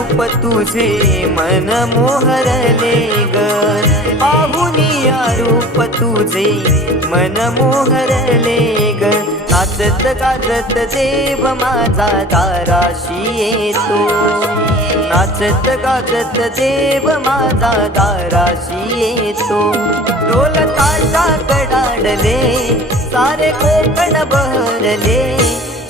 रूप तुझे मन मोहरले ग. पाहुनिया रूप तुझे मन मोहरले ग. नाचत गाजत देव माझा दाराशी येतो. नाचत गाजत देव माझा दाराशी येतो. ढोल ताशा कडाडले सारे कोकण बहरले.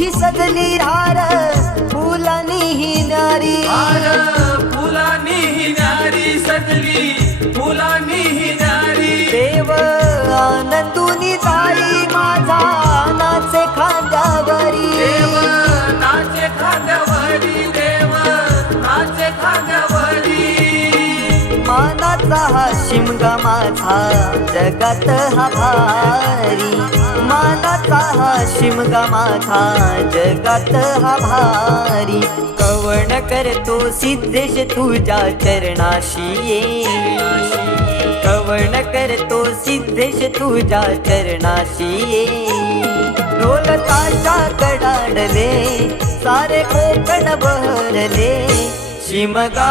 तुझी सजली हार फुलानी ही नारी. फुलानी ही नारी सजली. जगात हा भारी मानाचा हा शिमगा माथा. जगात हा भारी कवण करतो सिद्धेश तुझ्या चरणाशी ये. कवण करतो सिद्धेश तुझ्या चरणाशी ये. कडाडले सारे कोकण बहरले. शिमगा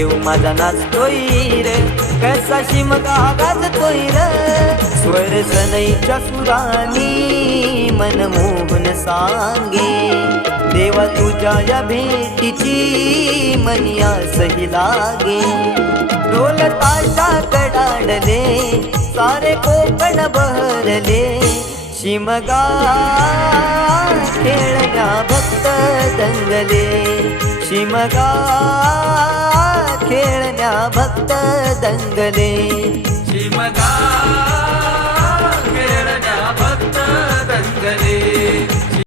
देव माझा नाचतोय रे. कसा शिमगा गाजतोय र. स्वर सनईच्या सुरानी मनमोहन सांगे. देवा तुझ्या या भेटीची मनिया सही लागे. ढोल ताशा कडाडले सारे कोकण बहरले. शिमगा खेळण्या भक्त दंगले. शिमगा खेळण्या भक्त दंगले शिमगा खेळण्या भक्त दंगले